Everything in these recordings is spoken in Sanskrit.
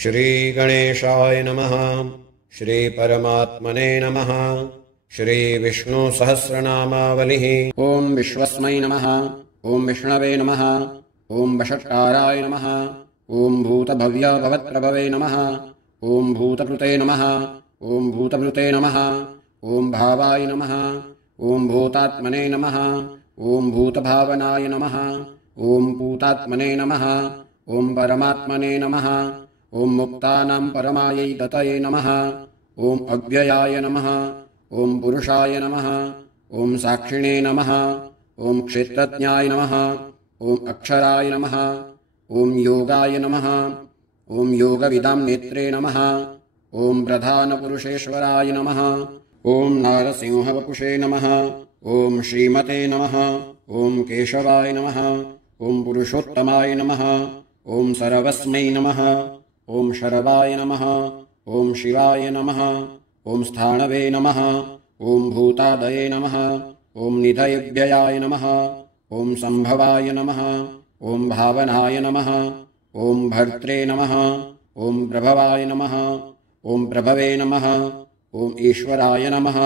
श्रीगणेशाय नमः। श्रीपरमात्मने नमः। श्रीविष्णुसहस्रनामावलिः। ॐ विश्वस्मै नमः। ॐ विष्णवे नमः। ॐ वषट्काराय नमः। ॐ भूतभव्यभवत्प्रभवे नमः। ॐ भूतकृते नमः। ॐ भूतभृते नमः। ॐ भावाय नमः। ॐ भूतात्मने नमः। ॐ भूतभावनाय नमः। ॐ पूतात्मने नमः। ॐ परमात्मने नमः। ॐ मुक्तानां परमायै गतये नमः। ॐ अव्ययाय नमः। ॐ पुरुषाय नमः। ॐ साक्षिणे नमः। ॐ क्षेत्रज्ञाय नमः। ॐ अक्षराय नमः। ॐ योगाय नमः। ॐ योगविदां नेत्रे नमः। ॐ प्रधानपुरुषेश्वराय नमः। ॐ नारसिंहवपुषे नमः। ॐ श्रीमते नमः। ॐ केशवाय नमः। ॐ पुरुषोत्तमाय नमः। ॐ सर्वस्मै नमः। ॐ शरवाय नमः। ॐ शिवाय नमः। ॐ स्थाणवे नमः। ॐ भूतादये नमः। ॐ निधयव्ययाय नमः। ॐ सम्भवाय नमः। ॐ भावनाय नमः। ॐ भर्त्रे नमः। ॐ प्रभवाय नमः। ॐ प्रभवे नमः। ॐ ईश्वराय नमः।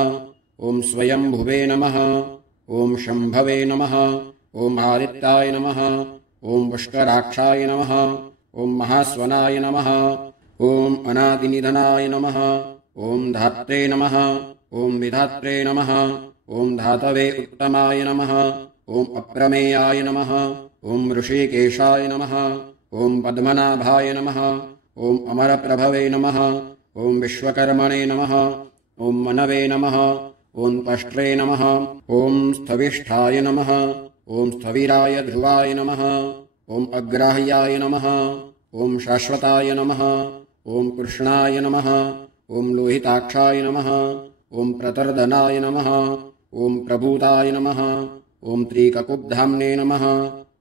ॐ स्वयंभुवे नमः। ॐ शम्भवे नमः। ॐ आदित्याय नमः। ॐ पुष्कराक्षाय नमः। ॐ महास्वनाय नमः। ॐ अनादिनिधनाय नमः। ॐ धात्रे नमः। ॐ विधात्रे नमः। ॐ धातवे उत्तमाय नमः। ॐ अप्रमेयाय नमः। ॐ ऋषिकेशाय नमः। ॐ पद्मनाभाय नमः। ॐ अमरप्रभवे नमः। ॐ विश्वकर्मणे नमः। ॐ मनवे नमः। ॐ पष्ट्रे नमः। ॐ स्थविष्ठाय नमः। ॐ स्थविराय ध्रुवाय नमः। ॐ अग्राह्याय नमः। ॐ शाश्वताय नमः। ॐ कृष्णाय नमः। ॐ लोहिताक्षाय नमः। ॐ प्रतर्दनाय नमः। ॐ प्रभूताय नमः। ॐ त्रिककुब्धाम्ने नमः।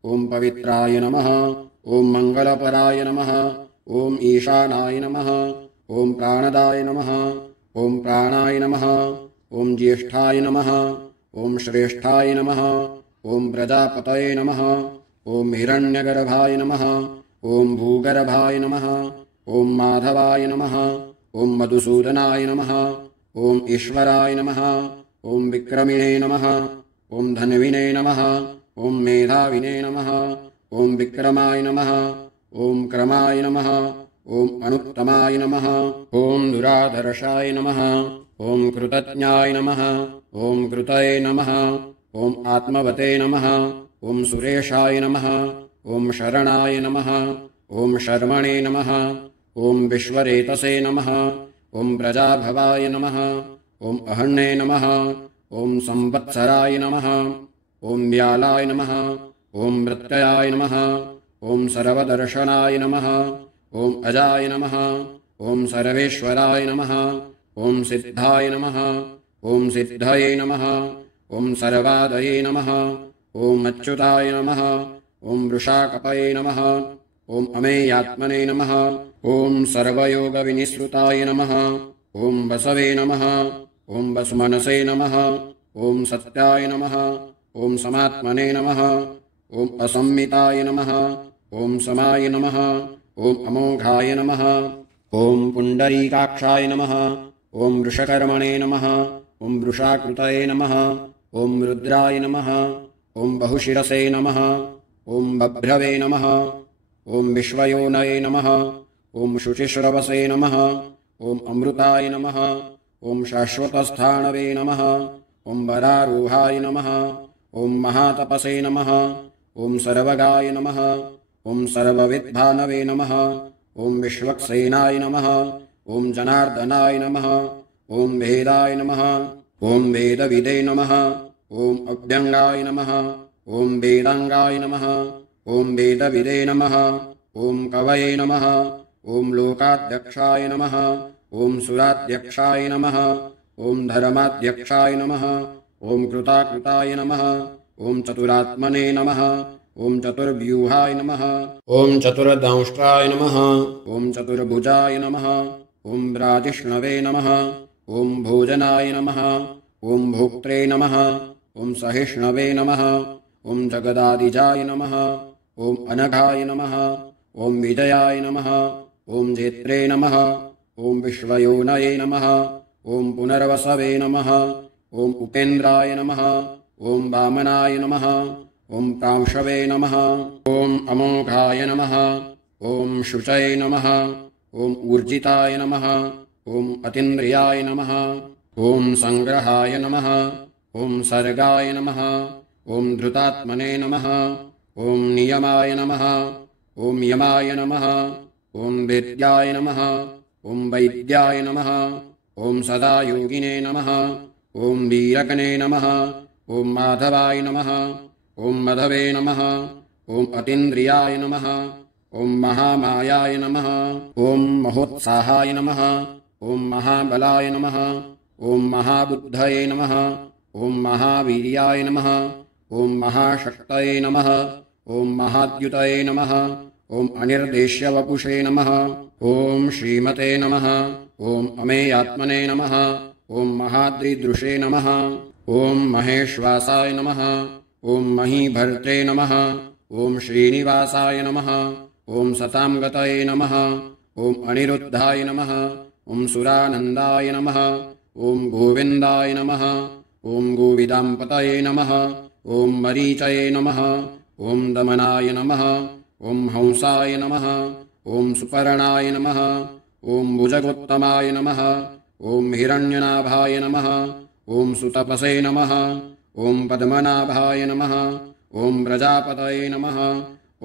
ॐ पवित्राय नमः। ॐ मङ्गलपराय नमः। ॐ ईशानाय नमः। ॐ प्राणदाय नमः। ॐ प्राणाय नमः। ॐ ज्येष्ठाय नमः। ॐ श्रेष्ठाय नमः। ॐ प्रजापतये नमः। ॐ हिरण्यगर्भाय नमः। ॐ भूगर्भाय नमः। ॐ माधवाय नमः। ॐ मधुसूदनाय नमः। ॐ ईश्वराय नमः। ॐ विक्रमिणे नमः। ॐ धन्विने नमः। ॐ मेधाविने नमः। ॐ विक्रमाय नमः। ॐ क्रमाय नमः। ॐ अनुत्तमाय नमः। ॐ दुराधर्षाय नमः। ॐ कृतज्ञाय नमः। ॐ कृतये नमः। ॐ आत्मवते नमः। ॐ सुरेशाय नमः। ॐ शरणाय नमः। ॐ शर्मणे नमः। ॐ विश्वरेतसे नमः। ॐ प्रजाभवाय नमः। ॐ अहण्ये नमः। ॐ संवत्सराय नमः। ॐ व्यालाय नमः। ॐ मृत्ययाय नमः। ॐ सर्वदर्शनाय नमः। ॐ अजाय नमः। ॐ सर्वेश्वराय नमः। ॐ सिद्धाय नमः। ॐ सिद्धये नमः। ॐ सर्वादये नमः। ॐ अच्युताय नमः। ॐ वृषाकपये नमः। ॐ अमेयात्मने नमः। ॐ सर्वयोगविनिसृताय नमः। ॐ वसवे नमः। ॐ वसुमनसे नमः। ॐ सत्याय नमः। ॐ समात्मने नमः। ॐ असंमिताय नमः। ॐ समाय नमः। ॐ अमोघाय नमः। ॐ पुण्डरीकाक्षाय नमः। ॐ वृषकर्मणे नमः। ॐ वृषाकृतये नमः। ॐ रुद्राय नमः। ॐ बहुशिरसे नमः। ॐ बभ्रवे नमः। ॐ विश्वयोनये नमः। ॐ शुचिश्रवसे नमः। ॐ अमृताय नमः। ॐ शाश्वतस्थाणवे नमः। ॐ वरारूहाय नमः। ॐ महातपसे नमः। ॐ सर्वगाय नमः। ॐ सर्वविद्भानवे नमः। ॐ विश्वक्सेनाय नमः। ॐ जनार्दनाय नमः। ॐ वेदाय नमः। ॐ वेदविदे नमः। ॐ अभ्यङ्गाय नमः। ॐ वेदाङ्गाय नमः। ॐ वेदविदे नमः। ॐ कवये नमः। ॐ लोकाध्यक्षाय नमः। ॐ सुराध्यक्षाय नमः। ॐ धर्माध्यक्षाय नमः। ॐ कृताकृताय नमः। ॐ चतुरात्मने नमः। ॐ चतुर्व्यूहाय नमः। ॐ चतुर्दंष्ट्राय नमः। ॐ चतुर्भुजाय नमः। ॐ राजिष्णवे नमः। ॐ भोजनाय नमः। ॐ भोक्त्रे नमः। ॐ सहिष्णवे नमः। ॐ जगदादिजाय नमः। ॐ अनघाय नमः। ॐ विजयाय नमः। ॐ जेत्रे नमः ॐ विश्वयोनये नमः ॐ पुनर्वसवे नमः ॐ उपेन्द्राय नमः ॐ वामनाय नमः ॐ प्रांशवे नमः ॐ अमोघाय नमः ॐ शुचये नमः ॐ ऊर्जिताय नमः ॐ अतीन्द्रियाय नमः ॐ संग्रहाय नमः ॐ सर्गाय नमः ॐ धृतात्मने नमः ॐ नियमाय नमः ॐ यमाय नमः ॐ वेद्याय नमः ॐ वैद्याय नमः ॐ सदा योगिने नमः ॐ वीरकने नमः ॐ माधवाय नमः ॐ मधवे नमः ॐ अतीन्द्रियाय नमः ॐ महामायाय नमः ॐ महोत्साहाय नमः ॐ महाबलाय नमः ॐ महाबुद्धये नमः ॐ महावीर्याय नमः ॐ महाशक्तये नमः ॐ महाद्युतये नमः ॐ अनिर्देश्यवपुषे नमः ॐ श्रीमते नमः ॐ अमेयात्मने नमः ॐ महाद्रिदृशे नमः ॐ महेश्वासाय नमः ॐ महीभर्त्रे नमः ॐ श्रीनिवासाय नमः ॐ सतां गतये नमः ॐ अनिरुद्धाय नमः ॐ सुरानन्दाय नमः ॐ गोविन्दाय नमः ॐ गोविदाम्पतये नमः ॐ मरीचये नमः ॐ दमनाय नमः ॐ हंसाय नमः ॐ सुपर्णाय नमः ॐ भुजगोत्तमाय नमः ॐ हिरण्यनाभाय नमः ॐ सुतपसे नमः ॐ पद्मनाभाय नमः ॐ प्रजापतये नमः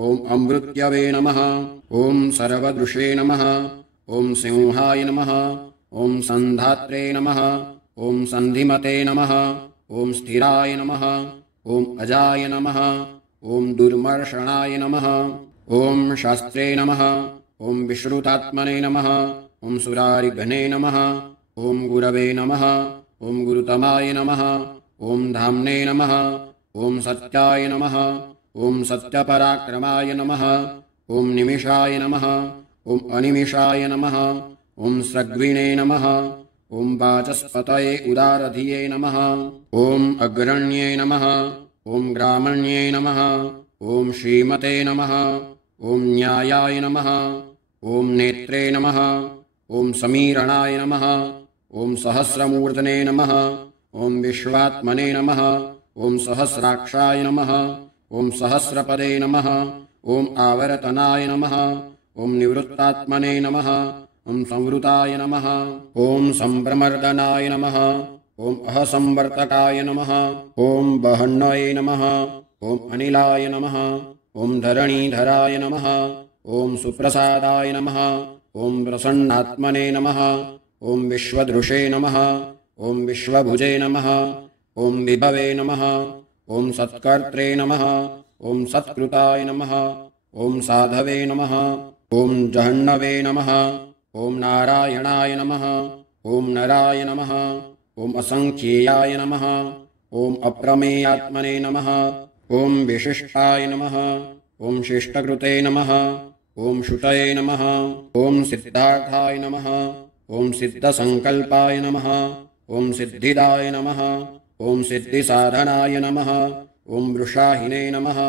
ॐ अमृत्यवे नमः ॐ सर्वदृशे नमः ॐ सिंहाय नमः ॐ सन्धात्रे नमः ॐ सन्धिमते नमः ॐ स्थिराय नमः ॐ अजाय नमः ॐ दुर्मर्षणाय नमः ॐ शास्त्रे नमः ॐ विश्रुतात्मने नमः ॐ सुरारिघ्ने नमः ॐ गुरवे नमः ॐ गुरुतमाय नमः ॐ धाम्ने नमः ॐ सत्याय नमः ॐ सत्यपराक्रमाय नमः ॐ निमिषाय नमः ॐ अनिमिषाय नमः ॐ स्रग्विणे नमः ॐ वाचस्पतये उदारधिये नमः ॐ अग्रण्ये नमः ॐ ग्रामण्ये नमः ॐ श्रीमते नमः ॐ न्यायाय नमः ॐ नेत्रे नमः ॐ समीरणाय नमः ॐ सहस्रमूर्धने नमः ॐ विश्वात्मने नमः ॐ सहस्राक्षाय नमः ॐ सहस्रपदे नमः ॐ आवर्तनाय नमः ॐ निवृत्तात्मने नमः ॐ संवृताय नमः ॐ सम्भ्रमर्दनाय नमः ॐ अहसंवर्तकाय नमः ॐ बहन्नये नमः ॐ अनिलाय नमः ॐ धरणीधराय नमः ॐ सुप्रसादाय नमः ॐ प्रसन्नात्मने नमः ॐ विश्वदृशे नमः ॐ विश्वभुजे नमः ॐ विभवे नमः ॐ सत्कर्त्रे नमः ॐ सत्कृताय नमः ॐ साधवे नमः ॐ जहन्नवे नमः ॐ नारायणाय नमः ॐ नराय नमः ॐ असङ्ख्येयाय नमः ॐ अप्रमेयात्मने नमः ॐ विशिष्टाय नमः ॐ शिष्टकृते नमः ॐ शुतये नमः ॐ सिद्धार्थाय नमः ॐ सिद्धसङ्कल्पाय नमः ॐ सिद्धिदाय नमः ॐ सिद्धिसाधनाय नमः ॐ वृषाहिने नमः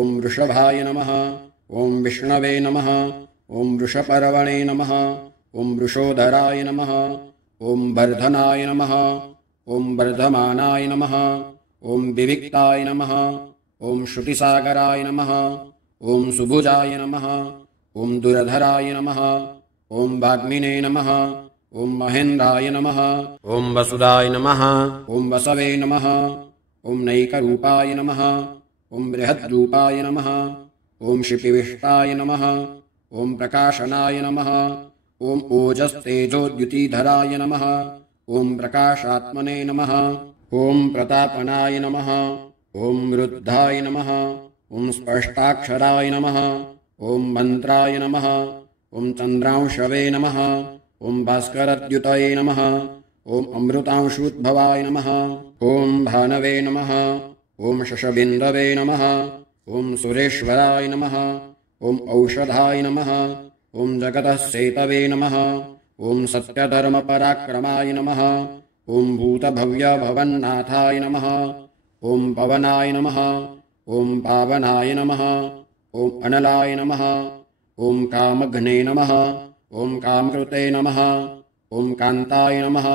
ॐ वृषभाय नमः ॐ विष्णवे नमः ॐ वृषपर्वणे नमः ॐ वृषोदराय नमः ॐ वर्धनाय नमः ॐ वर्धमानाय नमः ॐ विविक्ताय नमः ॐ श्रुतिसागराय नमः ॐ सुभुजाय नमः ॐ दुरधराय नमः ॐ वाग्मिने नमः ॐ महेन्द्राय नमः ॐ वसुदाय नमः ॐ वसवे नमः ॐ नैकरूपाय नमः ॐ बृहद्रूपाय नमः ॐ शिपिविष्टाय नमः ॐ प्रकाशनाय नमः ॐ ओजस्तेजोद्युतिधराय नमः ॐ प्रकाशात्मने नमः ॐ प्रतापनाय नमः ॐ रुद्धाय नमः ॐ स्पष्टाक्षराय नमः ॐ मन्त्राय नमः ॐ चन्द्रांशवे नमः ॐ भास्करद्युतये नमः ॐ अमृतांशुद्भवाय नमः ॐ भानवे नमः ॐ शशबिन्दवे नमः ॐ सुरेश्वराय नमः ॐ औषधाय नमः ॐ जगतः सेतवे नमः ॐ सत्यधर्मपराक्रमाय नमः ॐ भूतभव्यभवन्नाथाय नमः ॐ पवनाय नमः ॐ पावनाय नमः ॐ अनलाय नमः ॐ कामघ्ने नमः ॐ कामकृते नमः ॐ कान्ताय नमः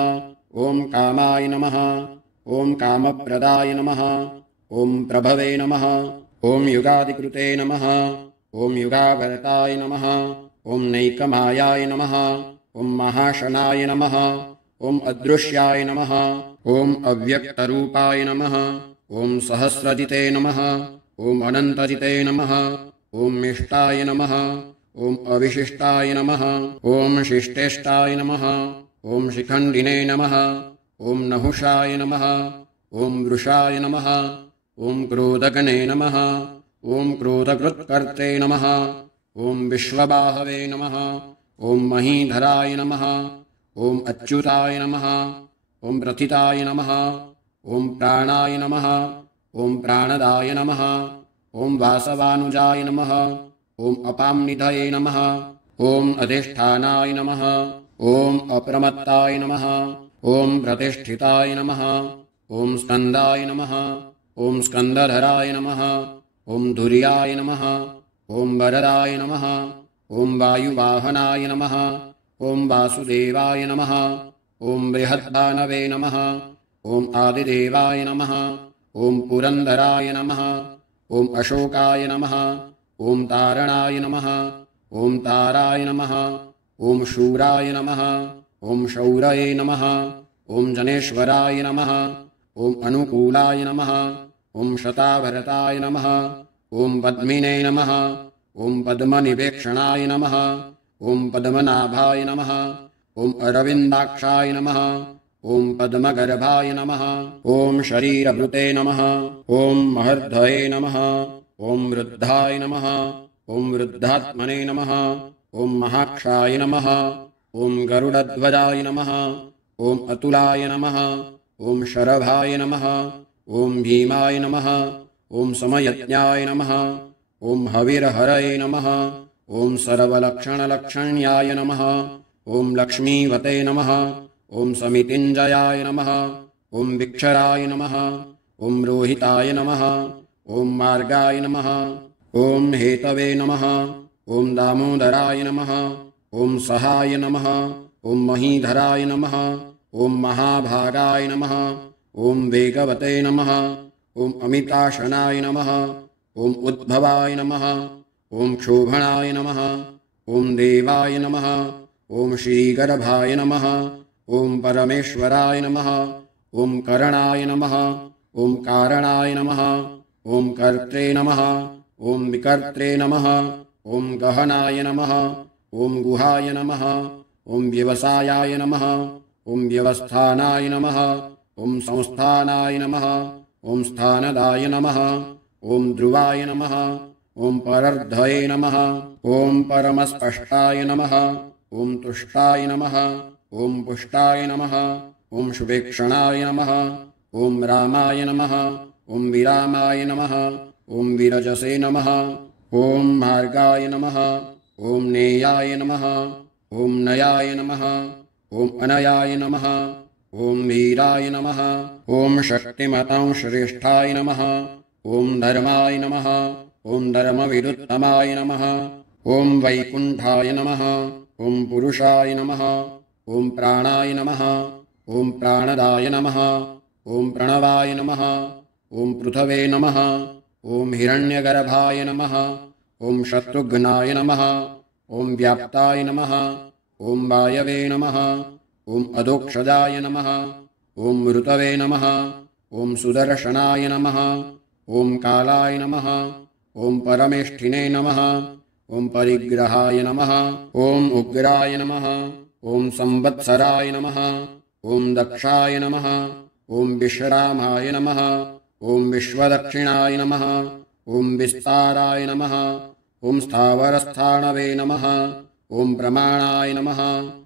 ॐ कामाय नमः ॐ कामप्रदाय नमः ॐ प्रभवे नमः ॐ युगादिकृते नमः ॐ युगावर्ताय नमः ॐ नैकमायाय नमः ॐ महाशनाय नमः ॐ अदृश्याय नमः ॐ अव्यक्तरूपाय नमः ॐ सहस्रजिते नमः ॐ अनन्तजिते नमः ॐ मिष्टाय नमः ॐ अविशिष्टाय नमः ॐ शिष्टेष्टाय नमः ॐ शिखण्डिने नमः ॐ नहुषाय नमः ॐ वृषाय नमः ॐ क्रोधगणे नमः ॐ क्रोधकृत्कर्ते नमः ॐ विश्वबाहवे नमः ॐ महीधराय नमः ॐ अच्युताय नमः ॐ प्रथिताय नमः ॐ प्राणाय नमः ॐ प्राणदाय नमः ॐ वासवानुजाय नमः ॐ अपाम्निधये नमः ॐ अधिष्ठानाय नमः ॐ अप्रमत्ताय नमः ॐ प्रतिष्ठिताय नमः ॐ स्कन्दाय नमः ॐ स्कन्दधराय नमः ॐ धुर्याय नमः ॐ वरदाय नमः ॐ वायुवाहनाय नमः ॐ वासुदेवाय नमः ॐ बृहद्दानवे नमः ॐ आदिदेवाय नमः ॐ पुरन्दराय नमः ॐ अशोकाय नमः ॐ तारणाय नमः ॐ ताराय नमः ॐ शूराय नमः ॐ शौरये नमः ॐ जनेश्वराय नमः ॐ अनुकूलाय नमः ॐ शताभरताय नमः ॐ पद्मिने नमः ॐ पद्मनिवेक्षणाय नमः ॐ पद्मनाभाय नमः ॐ अरविन्दाक्षाय नमः ॐ पद्मगर्भाय नमः ॐ शरीरभृते नमः ॐ महर्धये नमः ॐ वृद्धाय नमः ॐ वृद्धात्मने नमः ॐ महाक्षाय नमः ॐ गरुडध्वजाय नमः ॐ अतुलाय नमः ॐ शरभाय नमः ॐ भीमाय नमः ॐ समयज्ञाय नमः ॐ हविर्हरये नमः ॐ सर्वलक्षणलक्षण्याय नमः ॐ लक्ष्मीवते नमः ॐ समितिञ्जयाय नमः ॐ विक्षराय नमः ॐ रोहिताय नमः ॐ मार्गाय नमः ॐ हेतवे नमः ॐ दामोदराय नमः ॐ सहाय नमः ॐ महीधराय नमः ॐ महाभागाय नमः ॐ वेगवते नमः ॐ अमिताशनाय नमः ॐ उद्भवाय नमः ॐ क्षोभणाय नमः ॐ देवाय नमः ॐ श्रीगर्भाय नमः ॐ परमेश्वराय नमः ॐ करणाय नमः ॐ कारणाय नमः ॐ कर्त्रे नमः ॐ विकर्त्रे नमः ॐ गहनाय नमः ॐ गुहाय नमः ॐ व्यवसायाय नमः ॐ व्यवस्थानाय नमः ॐ संस्थानाय नमः ॐ स्थानदाय नमः ॐ ध्रुवाय नमः ॐ परर्धये नमः ॐ परमस्पष्टाय नमः ॐ तुष्टाय नमः ॐ पुष्टाय नमः ॐ शुभेक्षणाय नमः ॐ रामाय नमः ॐ विरामाय नमः ॐ विरजसे नमः ॐ मार्गाय नमः ॐ नेयाय नमः ॐ नयाय नमः ॐ अनयाय नमः ॐ वीराय नमः ॐ शक्तिमतां श्रेष्ठाय नमः ॐ धर्माय नमः ॐ धर्मविरुत्तमाय नमः ॐ वैकुण्ठाय नमः ॐ पुरुषाय नमः ॐ प्राणाय नमः ॐ प्राणदाय नमः ॐ प्रणवाय नमः ॐ पृथवे नमः ॐ हिरण्यगर्भाय नमः ॐ शत्रुघ्नाय नमः ॐ व्याप्ताय नमः ॐ वायवे नमः ॐ अधोक्षजाय नमः ॐ ऋतवे नमः ॐ सुदर्शनाय नमः ॐ कालाय नमः ॐ परमेष्ठिने नमः ॐ परिग्रहाय नमः ॐ उग्राय नमः ॐ संवत्सराय नमः ॐ दक्षाय नमः ॐ विश्रामाय नमः ॐ विश्वदक्षिणाय नमः ॐ विस्ताराय नमः ॐ स्थावरस्थाणवे नमः ॐ प्रमाणाय नमः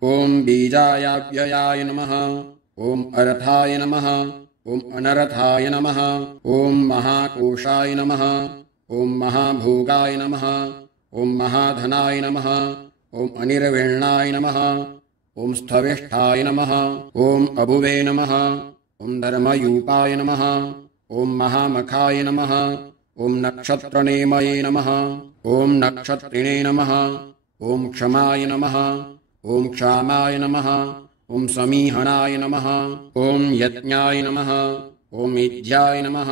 ॐ बीजायाव्ययाय नमः ॐ अर्थाय नमः ॐ अनर्थाय नमः ॐ महाकोशाय नमः ॐ महाभोगाय नमः ॐ महाधनाय नमः ॐ अनिर्विण्णाय नमः ॐ स्थविष्ठाय नमः ॐ अभुवे नमः ॐ धर्मयूपाय नमः ॐ महामखाय नमः ॐ नक्षत्रनेमये नमः ॐ नक्षत्रिणे नमः ॐ क्षमाय नमः ॐ क्षामाय नमः ॐ समीहनाय नमः ॐ यज्ञाय नमः ॐ ईज्याय नमः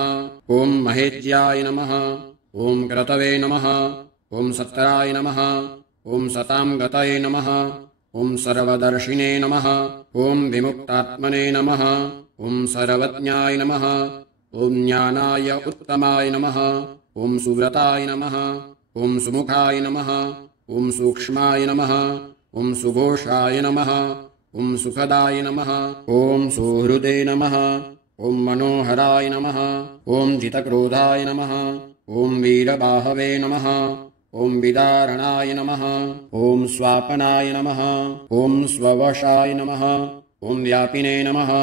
ॐ महेज्याय नमः ॐ क्रतवे नमः ॐ सत्राय नमः ॐ सतांगतये नमः ॐ सर्वदर्शिने नमः ॐ विमुक्तात्मने नमः ॐ सर्वज्ञाय नमः ॐ ज्ञानाय उत्तमाय नमः ॐ सुव्रताय नमः ॐ सुमुखाय नमः ॐ सूक्ष्माय नमः ॐ सुघोषाय नमः ॐ सुखदाय नमः ॐ सुहृदे नमः ॐ मनोहराय नमः ॐ जितक्रोधाय नमः ॐ वीरबाहवे नमः ॐ विदारणाय नमः ॐ स्वापनाय नमः ॐ स्ववशाय नमः ॐ व्यापिने नमः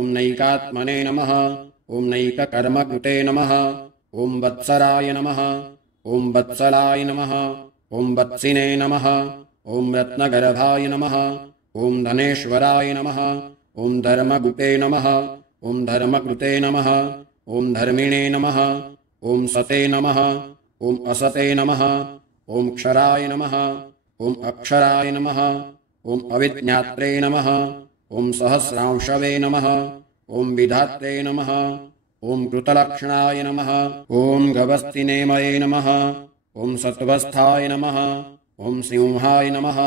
ॐ नैकात्मने नमः ॐ नैककर्मकृते नमः ॐ वत्सराय नमः ॐ वत्सलाय नमः ॐ वत्सिने नमः ॐ रत्नगर्भाय नमः ॐ धनेश्वराय नमः ॐ धर्मगुपे नमः ॐ धर्मकृते नमः ॐ धर्मिणे नमः ॐ सते नमः ॐ असते नमः ॐ क्षराय नमः ॐ अक्षराय नमः ॐ अविज्ञात्रे नमः ॐ सहस्रांशवे नमः ॐ विधात्रे नमः ॐ कृतलक्षणाय नमः ॐ गवस्तिनेमये नमः ॐ सत्वस्थाय नमः ॐ सिंहाय नमः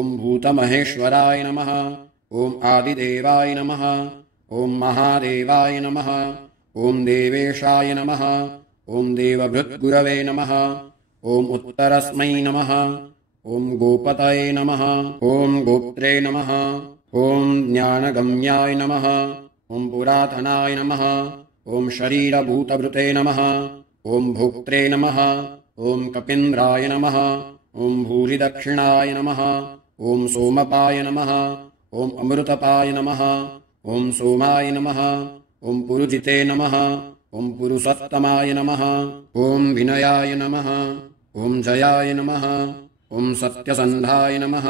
ॐ भूतमहेश्वराय नमः ॐ आदिदेवाय नमः ॐ महादेवाय नमः ॐ देवेशाय नमः ॐ देवभृद्गुरवे नमः ॐ उत्तरस्मै नमः ॐ गोपतये नमः ॐ गोप्त्रे नमः ॐ ज्ञानगम्याय नमः ॐ पुरातनाय नमः ॐ शरीरभूतभृते नमः ॐ भोक्त्रे नमः ॐ कपीन्द्राय नमः ॐ भूरिदक्षिणाय नमः ॐ सोमपाय नमः ॐ अमृतपाय नमः ॐ सोमाय नमः ॐ पुरुजिते नमः ॐ पुरुषोत्तमाय नमः ॐ विनयाय नमः ॐ जयाय नमः ॐ सत्यसन्धाय नमः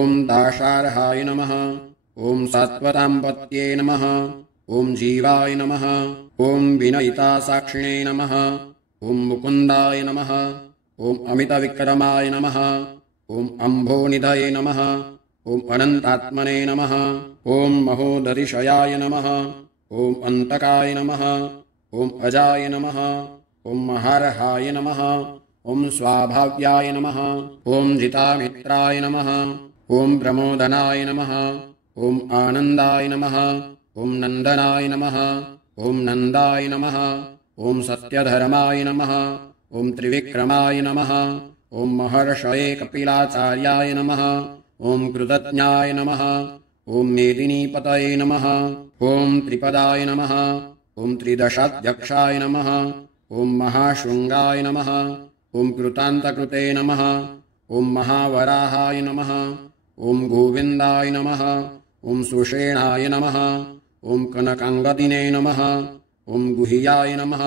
ॐ दाशार्हाय नमः ॐ सात्वताम्पत्ये नमः ॐ जीवाय नमः ॐ विनयितासाक्षिणे नमः ॐ मुकुन्दाय नमः ॐ अमितविक्रमाय नमः ॐ अम्भोनिधये नमः ॐ अनन्तात्मने नमः ॐ महोदधिशयाय नमः ॐ अन्तकाय नमः ॐ अजाय नमः ॐ महार्हाय नमः ॐ स्वाभाव्याय नमः ॐ जितामित्राय नमः ॐ प्रमोदनाय नमः ॐ आनन्दाय नमः ॐ नन्दनाय नमः ॐ नन्दाय नमः ॐ सत्यधर्माय नमः ॐ त्रिविक्रमाय नमः ॐ महर्षये कपिलाचार्याय नमः ॐ कृतज्ञाय नमः ॐ मेदिनीपतये नमः ॐ त्रिपदाय नमः ॐ त्रिदशाध्यक्षाय नमः ॐ महाशृङ्गाय नमः ॐ कृतान्तकृते नमः ॐ महावराहाय नमः ॐ गोविन्दाय नमः ॐ सुषेणाय नमः ॐ कनकाङ्गदिने नमः ॐ गुह्याय नमः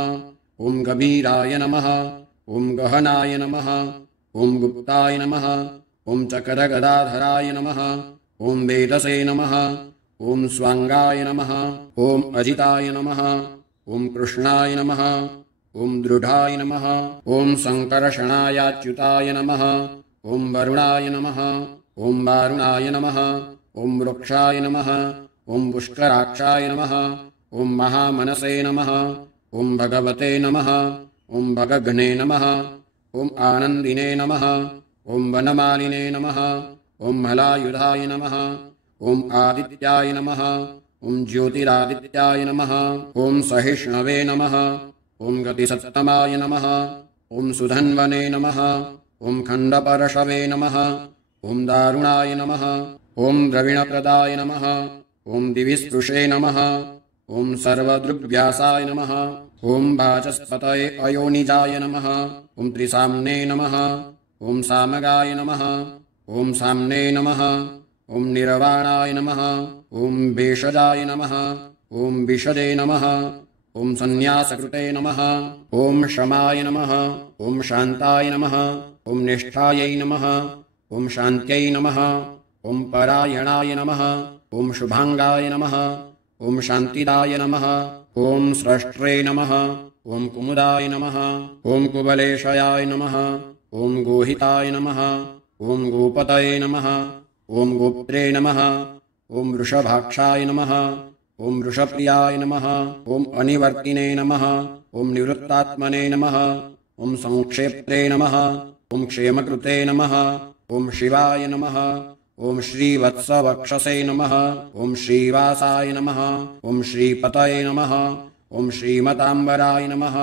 ॐ गभीराय नमः ॐ गहनाय नमः ॐ गुप्ताय नमः ॐ चकरगदाधराय नमः ॐ वेदसे नमः ॐ स्वाङ्गाय नमः ॐ अजिताय नमः ॐ कृष्णाय नमः ॐ दृढाय नमः ॐ सङ्कर्षणायाच्युताय नमः ॐ वरुणाय नमः ॐ वारुणाय नमः ॐ वृक्षाय नमः ॐ पुष्कराक्षाय नमः ॐ महामनसे नमः ॐ भगवते नमः ॐ भगघ्ने नमः ॐ आनन्दिने नमः ॐ वनमालिने नमः ॐ मलायुधाय नमः ॐ आदित्याय नमः ॐ ज्योतिरादित्याय नमः ॐ सहिष्णवे नमः ॐ गतिसत्तमाय नमः ॐ सुधन्वने नमः ॐ खण्डपरशवे नमः ॐ दारुणाय नमः ॐ द्रविणप्रदाय नमः ॐ दिविस्पृशे नमः ॐ सर्वदृग्व्यासाय नमः ॐ वाचस्पतये अयोनिजाय नमः ॐ त्रिसाम्ने नमः ॐ सामगाय नमः ॐ साम्ने नमः ॐ निर्वाणाय नमः ॐ भेषजाय नमः ॐ विशदे नमः ॐ सन्न्यासकृते नमः ॐ शमाय नमः ॐ शान्ताय नमः ॐ निष्ठायै नमः ॐ शान्त्यै नमः ॐ परायणाय नमः ॐ शुभाङ्गाय नमः ॐ शान्तिदाय नमः ॐ स्रष्ट्रे नमः ॐ कुमुदाय नमः ॐ कुबलेशयाय नमः ॐ गोहिताय नमः ॐ गोपतये नमः ॐ गोप्त्रे नमः ॐ वृषभाक्षाय नमः ॐ वृषप्रियाय नमः ॐ अनिवर्तिने नमः ॐ निवृत्तात्मने नमः ॐ संक्षेप्त्रे नमः ॐ क्षेमकृते नमः ॐ शिवाय नमः ॐ श्रीवत्सवक्षसे नमः ॐ श्रीवासाय नमः ॐ श्रीपतये नमः ॐ श्रीमताम्बराय नमः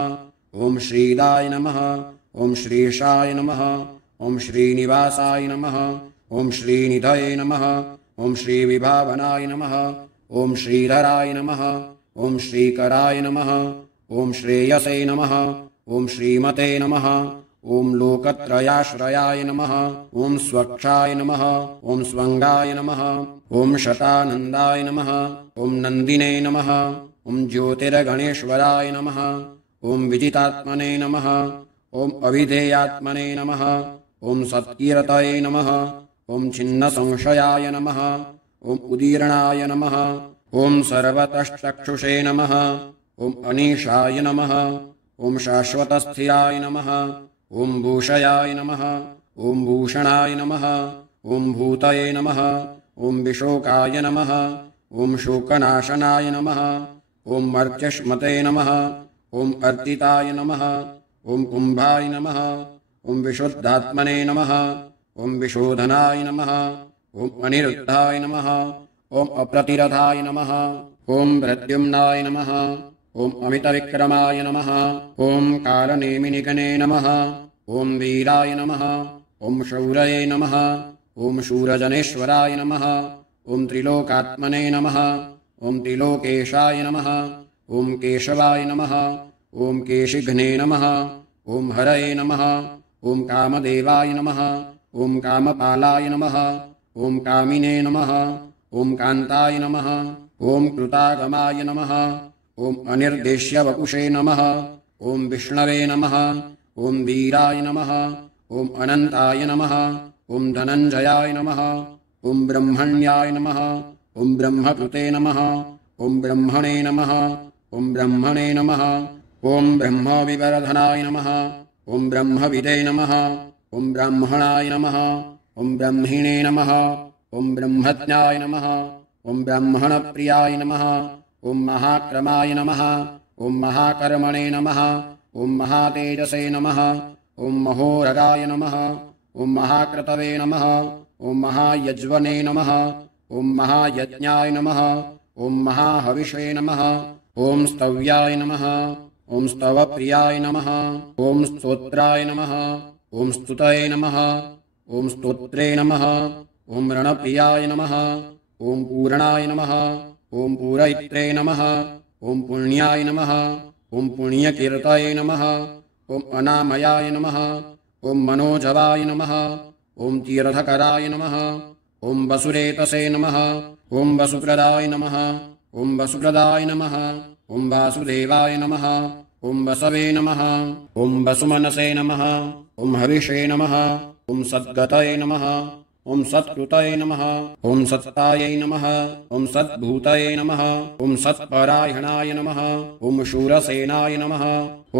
ॐ श्रीदाय नमः ॐ श्रीशाय नमः ॐ श्रीनिवासाय नमः ॐ श्रीनिधये नमः ॐ श्रीविभावनाय नमः ॐ श्रीधराय नमः ॐ श्रीकराय नमः ॐ श्रेयसे नमः ॐ श्रीमते नमः ॐ लोकत्रयाश्रयाय नमः ॐ स्वक्षाय नमः ॐ स्वङ्गाय नमः ॐ शतानन्दाय नमः ॐ नन्दिने नमः ॐ ज्योतिर्गणेश्वराय नमः ॐ विजितात्मने नमः ॐ अविधेयात्मने नमः ॐ सत्कीर्तये नमः ॐ छिन्नसंशयाय नमः ॐ उदीर्णाय नमः ॐ सर्वतश्चक्षुषे नमः ॐ अनीशाय नमः ॐ शाश्वतस्थिराय नमः ॐ भूषयाय नमः ॐ भूषणाय नमः ॐ भूतये नमः ॐ विशोकाय नमः ॐ शोकनाशनाय नमः ॐ मर्त्यश्मते नमः ॐ अर्तिताय नमः ॐ कुम्भाय नमः ॐ विशुद्धात्मने नमः ॐ विशोधनाय नमः ॐ अनिरुद्धाय नमः ॐ अप्रतिरथाय नमः ॐ प्रद्युम्नाय नमः ॐ अमितविक्रमाय नमः ॐ कालनेमिनिगणे नमः ॐ वीराय नमः ॐ शौरये नमः ॐ शूरजनेश्वराय नमः ॐ त्रिलोकात्मने नमः ॐ त्रिलोकेशाय नमः ॐ केशवाय नमः ॐ केशिघ्ने नमः ॐ हरये नमः ॐ कामदेवाय नमः ॐ कामपालाय नमः ॐ कामिने नमः ॐ कान्ताय नमः ॐ कृतागमाय नमः ॐ अनिर्देश्यवपुषे नमः ॐ विष्णवे नमः ॐ वीराय नमः ॐ अनन्ताय नमः ॐ धनञ्जयाय नमः ॐ ब्रह्मण्याय नमः ॐ ब्रह्मकृते नमः ॐ ब्रह्मणे नमः ॐ ब्रह्मणे नमः ॐ ब्रह्मविवर्धनाय नमः ॐ ब्रह्मविदे नमः ॐ ब्राह्मणाय नमः ॐ ब्रह्मिणे नमः ॐ ब्रह्मज्ञाय नमः ॐ ब्राह्मणप्रियाय नमः ॐ महाक्रमाय नमः ॐ महाकर्मणे नमः ॐ महातेजसे नमः ॐ महोरगाय नमः ॐ महाक्रतवे नमः ॐ महायज्वने नमः ॐ महायज्ञाय नमः ॐ महाहविषे नमः ॐ स्तव्याय नमः ॐ स्तवप्रियाय नमः ॐ स्तोत्राय नमः ॐ स्तुतये नमः ॐ स्तोत्रे नमः ॐ रणप्रियाय नमः ॐ पूर्णाय नमः ॐ पूरयित्रे नमः ॐ पुण्याय नमः ॐ पुण्यकीर्तये नमः ॐ अनामयाय नमः ॐ मनोजवाय नमः ॐ तीर्थकराय नमः ॐ वसुरेतसे नमः ॐ वसुप्रदाय नमः ॐ वसुप्रदाय नमः ॐ वासुदेवाय नमः ॐ वसवे नमः ॐ वसुमनसे नमः ॐ हविषे नमः ॐ सद्गतये नमः ॐ सत्कृतये नमः ॐ सत्तायै नमः ॐ सद्भूतये नमः ॐ सत्परायणाय नमः ॐ शूरसेनाय नमः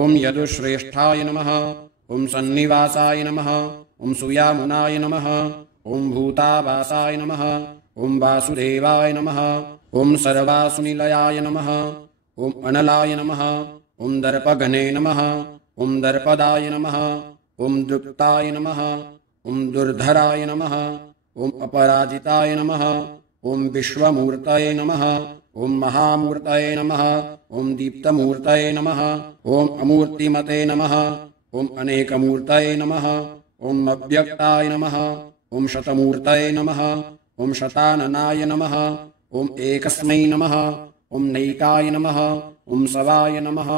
ॐ यदुश्रेष्ठाय नमः ॐ सन्निवासाय नमः ॐ सुयामुनाय नमः ॐ भूतावासाय नमः ॐ वासुदेवाय नमः ॐ सर्वासुनिलयाय नमः ॐ अनलाय नमः ॐ दर्पघने नमः ॐ दर्पदाय नमः ॐ दृप्ताय नमः ॐ दुर्धराय नमः ॐ अपराजिताय नमः ॐ विश्वमूर्तये नमः ॐ महामूर्तये नमः ॐ दीप्तमूर्तये नमः ॐ अमूर्तिमते नमः ॐ अनेकमूर्तये नमः ॐ अव्यक्ताय नमः ॐ शतमूर्तये नमः ॐ शताननाय नमः ॐ एकस्मै नमः ॐ नैकाय नमः ॐ सवाय नमः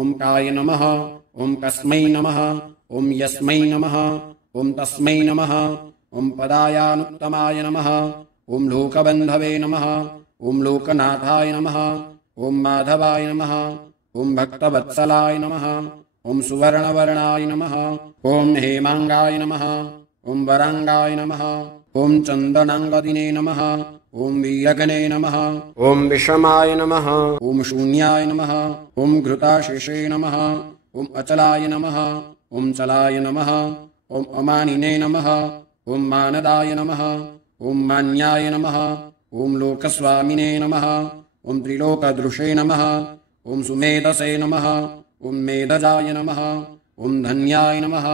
ॐ काय नमः ॐ कस्मै नमः ॐ यस्मै नमः ॐ तस्मै नमः ॐ पदायानुत्तमाय नमः ॐ लोकबन्धवे नमः ॐ लोकनाथाय नमः ॐ माधवाय नमः ॐ भक्तवत्सलाय नमः ॐ सुवर्णवर्णाय नमः ॐ हेमाङ्गाय नमः ॐ वराङ्गाय नमः ॐ चन्दनाङ्गदिने नमः ॐ वीरगणे नमः ॐ विषमाय नमः ॐ शून्याय नमः ॐ घृताशेषे नमः ॐ अचलाय नमः ॐ चलाय नमः ॐ अमानिने नमः ॐ मानदाय नमः ॐ मान्याय नमः ॐ लोकस्वामिने नमः ॐ त्रिलोकदृशे नमः ॐ सुमेधसे नमः ॐ मेधजाय नमः ॐ धन्याय नमः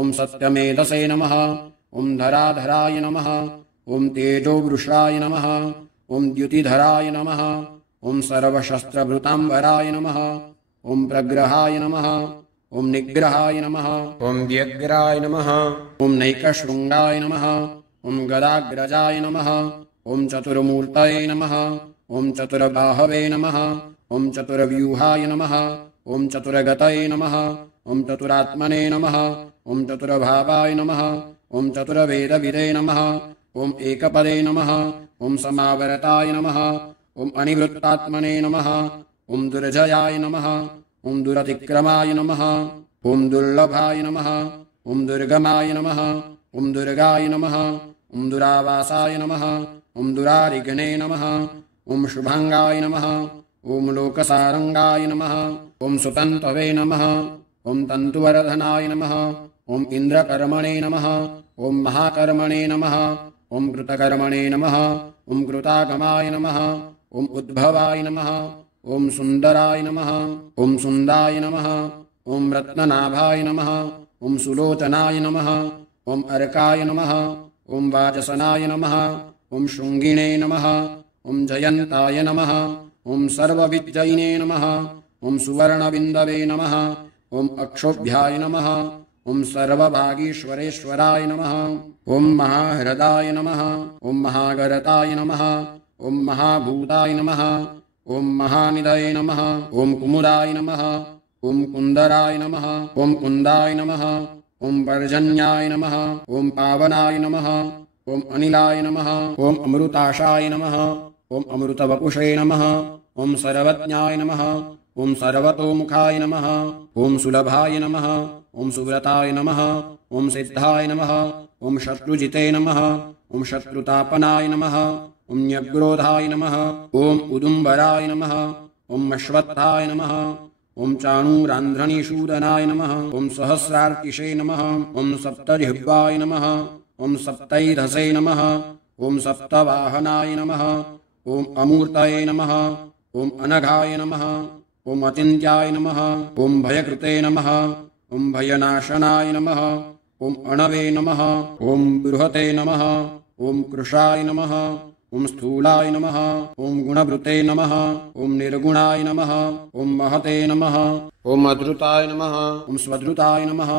ॐ सत्यमेधसे नमः ॐ धराधराय नमः ॐ तेजोवृषाय नमः ॐ द्युतिधराय नमः ॐ सर्वशस्त्रभृताम्बराय नमः ॐ प्रग्रहाय नमः ॐ निग्रहाय नमः ॐ व्यग्राय नमः ॐ नैकशृङ्गाय नमः ॐ गदाग्रजाय नमः ॐ चतुर्मूर्तये नमः ॐ चतुर्बाहवे नमः ॐ चतुर्व्यूहाय नमः ॐ चतुर्गतये नमः ॐ चतुरात्मने नमः ॐ चतुर्भावाय नमः ॐ चतुर्वेदविदे नमः ॐ एकपदे नमः ॐ समावरताय नमः ॐ अनिवृत्तात्मने नमः ॐ दुर्जयाय नमः ॐ दुरतिक्रमाय नमः ॐ दुर्लभाय नमः ॐ दुर्गमाय नमः ॐ दुर्गाय नमः ॐ दुरावासाय नमः ॐ दुरारिगणे नमः ॐ शुभाङ्गाय नमः ॐ लोकसारङ्गाय नमः ॐ सुतन्तवे नमः ॐ तन्तुवर्धनाय नमः ॐ इन्द्रकर्मणे नमः ॐ महाकर्मणे नमः ॐ कृतकर्मणे नमः ॐ कृतागमाय नमः ॐ उद्भवाय नमः ॐ सुन्दराय नमः ॐ सुन्दाय नमः ॐ रत्ननाभाय नमः ॐ सुलोचनाय नमः ॐ अर्काय नमः ॐ वाजसनाय नमः ॐ शृङ्गिणे नमः ॐ जयन्ताय नमः ॐ सर्वविजयिने नमः ॐ सुवर्णबिन्दवे नमः ॐ अक्षोभ्याय नमः ॐ सर्वभागीश्वरेश्वराय नमः ॐ महाहृदाय नमः ॐ महागरताय नमः ॐ महाभूताय नमः ॐ महानिधये नमः ॐ कुमुदाय नमः ॐ कुन्दराय नमः ॐ कुन्दाय नमः ॐ पर्जन्याय नमः ॐ पावनाय नमः ॐ अनिलाय नमः ॐ अमृताशाय नमः ॐ अमृतवपुषे नमः ॐ सर्वज्ञाय नमः ॐ सर्वतोमुखाय नमः ॐ सुलभाय नमः ॐ सुव्रताय नमः ॐ सिद्धाय नमः ॐ शत्रुजिते नमः ॐ शत्रुतापनाय नमः ॐ न्यग्रोधाय नमः ॐ उदुम्बराय नमः ॐ अश्वत्थाय नमः ॐ चाणूरान्ध्रणीषूदनाय नमः ॐ सहस्रार्तिशे नमः ॐ सप्तजिह्वाय नमः ॐ सप्तैधसे नमः ॐ सप्तवाहनाय नमः ॐ अमूर्तये नमः ॐ अनघाय नमः ॐ अचिन्त्याय नमः ॐ भयकृते नमः ॐ भयनाशनाय नमः ॐ अणवे नमः ॐ बृहते नमः ॐ कृशाय नमः ॐ स्थूलाय नमः ॐ गुणभृते नमः ॐ निर्गुणाय नमः ॐ महते नमः ॐ अधृताय नमः ॐ स्वधृताय नमः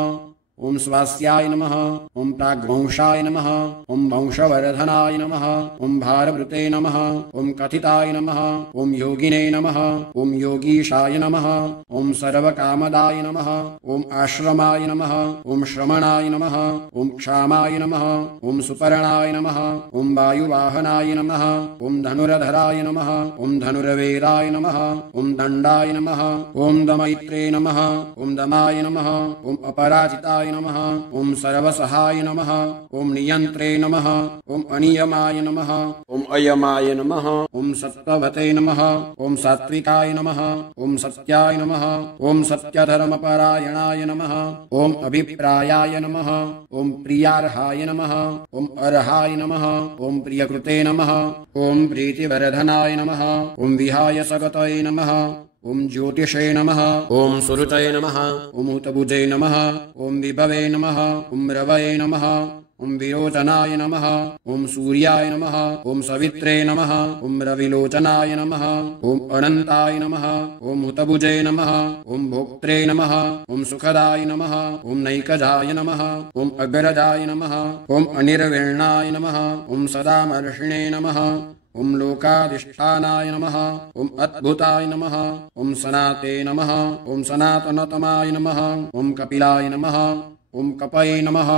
ॐ स्वास्याय नमः ॐ प्राग्वंशाय नमः ॐ वंशवर्धनाय नमः ॐ भारभृते नमः ॐ कथिताय नमः ॐ योगिने नमः ॐ योगीशाय नमः ॐ सर्वकामदाय नमः ॐ आश्रमाय नमः ॐ श्रमणाय नमः ॐ क्षामाय नमः ॐ सुपर्णाय नमः ॐ वायुवाहनाय नमः ॐ धनुरधराय नमः ॐ धनुर्वेदाय नमः ॐ दण्डाय नमः ॐ दमैत्रे नमः ॐ दमाय नमः ॐ अपराजिताय नमः ॐ सर्वसहाय नमः ॐ नियन्त्रे नमः ॐ अनियमाय नमः ॐ अयमाय नमः ॐ सत्त्ववते नमः ॐ सात्विकाय नमः ॐ सत्याय नमः ॐ सत्यधर्मपरायणाय नमः ॐ अभिप्रायाय नमः ॐ प्रियार्हाय नमः ॐ अर्हाय नमः ॐ प्रियकृते नमः ॐ प्रीतिवर्धनाय नमः ॐ विहाय सगतये नमः ॐ ज्योतिषे नमः ॐ सुरुचये नमः ॐ हुतभुजे नमः ॐ विभवे नमः ॐ रवये नमः ॐ विरोचनाय नमः ॐ सूर्याय नमः ॐ सवित्रे नमः ॐ रविलोचनाय नमः ॐ अनन्ताय नमः ॐ हुतभुजे नमः ॐ भोक्त्रे नमः ॐ सुखदाय नमः ॐ नैकजाय नमः ॐ अग्रजाय नमः ॐ अनिर्विण्णाय नमः ॐ सदामर्षिणे नमः ॐ लोकाधिष्ठानाय नमः ॐ अद्भुताय नमः ॐ सनाते नमः ॐ सनातनतमाय नमः ॐ कपिलाय नमः ॐ कपये नमः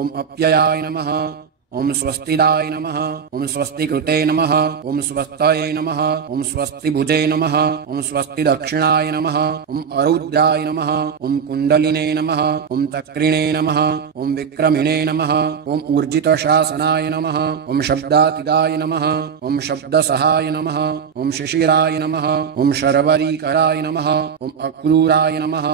ॐ अप्ययाय नमः ॐ स्वस्तिदाय नमः ॐ स्वस्तिकृते नमः ॐ स्वस्तये नमः ॐ स्वस्तिभुजे नमः ॐ स्वस्तिदक्षिणाय नमः ॐ अरुद्राय नमः ॐ कुण्डलिने नमः ॐ चक्रिणे नमः ॐ विक्रमिणे नमः ॐ ऊर्जितशासनाय नमः ॐ शब्दातिगाय नमः ॐ शब्दसहाय नमः ॐ शिशिराय नमः ॐ शर्वरीकराय नमः ॐ अक्रूराय नमः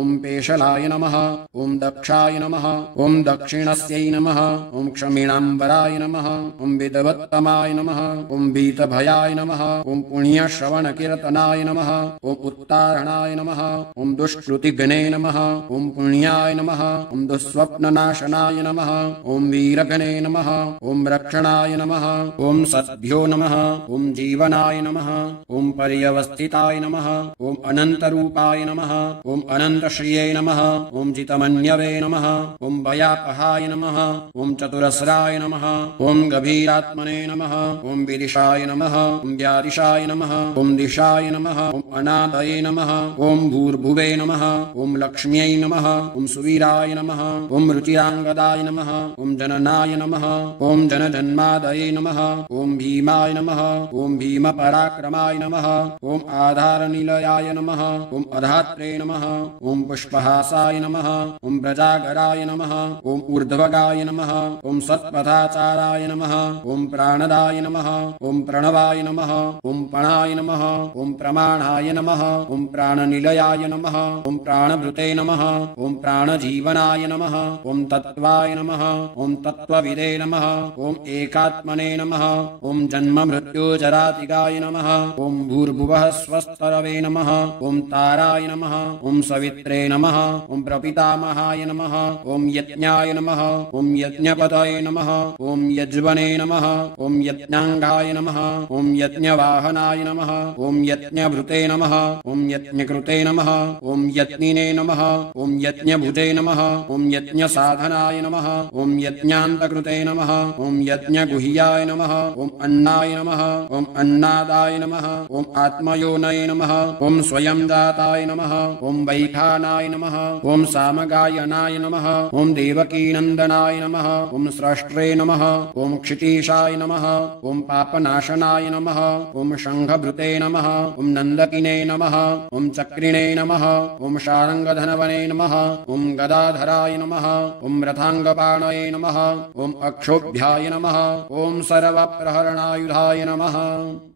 ॐ पेशलाय नमः ॐ दक्षाय नमः ॐ दक्षिणस्यै नमः ॐ क्षमिणाम्बराय नमः ॐ विदवत्तमाय नमः ॐ वीतभयाय नमः ॐ पुण्यश्रवणकीर्तनाय नमः ॐ उत्तारणाय नमः ॐ दुष्कृतिघ्ने नमः ॐ पुण्याय नमः ॐ दुःस्वप्ननाशनाय नमः ॐ वीरघ्ने नमः ॐ रक्षणाय नमः ॐ सद्भ्यो नमः ॐ जीवनाय नमः ॐ पर्यवस्थिताय नमः ॐ अनन्तरूपाय नमः ॐ अनन्तश्रिये नमः ॐ जितमन्यवे नमः ॐ भयापहाय नमः ॐ चतुरस्राय नमः ॐ गभीरात्मने नमः ॐ विदिशाय नमः ॐ व्यादिशाय नमः ॐ दिशाय नमः ॐ अनादये नमः ॐ भूर्भुवे नमः ॐ लक्ष्म्यै नमः ॐ सुवीराय नमः ॐ रुचिराङ्गदाय नमः ॐ जननाय नमः ॐ जनजन्मादये नमः ॐ भीमाय नमः ॐ भीमपराक्रमाय नमः ॐ आधारनिलयाय नमः ॐ अधात्रे नमः ॐ पुष्पहासाय नमः ॐ प्रजागराय नमः ॐ ऊर्ध्वगाय नमः ॐ सत्पथाचाराय नमः ॐ प्राणदाय नमः ॐ प्रणवाय नमः ॐ पणाय नमः ॐ प्रमाणाय नमः ॐ प्राणनिलयाय नमः ॐ प्राणभृते नमः ॐ प्राणजीवनाय नमः ॐ तत्त्वाय नमः ॐ तत्त्वविदे नमः ॐ एकात्मने नमः ॐ जन्ममृत्युजरातिगाय नमः ॐ भूर्भुवः स्वस्तरवे नमः ॐ ताराय नमः ॐ सवित्रे नमः ॐ प्रपितामहाय नमः ॐ यज्ञाय नमः ॐ यज्ञपतये नमः ॐ यज्वने नमः ॐ यज्ञाङ्गाय नमः ॐ यज्ञवाहनाय नमः ॐ यज्ञभृते नमः ॐ यज्ञकृते नमः ॐ यज्ञिने नमः ॐ यज्ञभुजे नमः ॐ यज्ञसाधनाय नमः ॐ यज्ञान्तकृते नमः ॐ यज्ञगुह्याय नमः ॐ अन्नाय नमः ॐ अन्नादाय नमः ॐ आत्मयोनये नमः ॐ स्वयं जाताय नमः ॐ वैखानाय नमः ॐ सामगायनाय नमः ॐ देवकीनन्दनाय नमः ॐ स्रष्ट्रे नमः ॐ क्षितीशाय नमः ॐ पापनाशनाय नमः ॐ शङ्खभृते नमः ॐ नन्दकिने नमः ॐ चक्रिणे नमः ॐ शारङ्गधनवने नमः ॐ गदाधराय नमः ॐ रथाङ्गपाणये नमः ॐ अक्षोभ्याय नमः ॐ सर्वप्रहरणायुधाय नमः।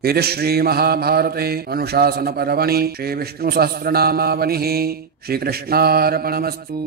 इति श्रीमहाभारते अनुशासनपर्वणि श्रीविष्णुसहस्रनामावलिः श्रीकृष्णार्पणमस्तु।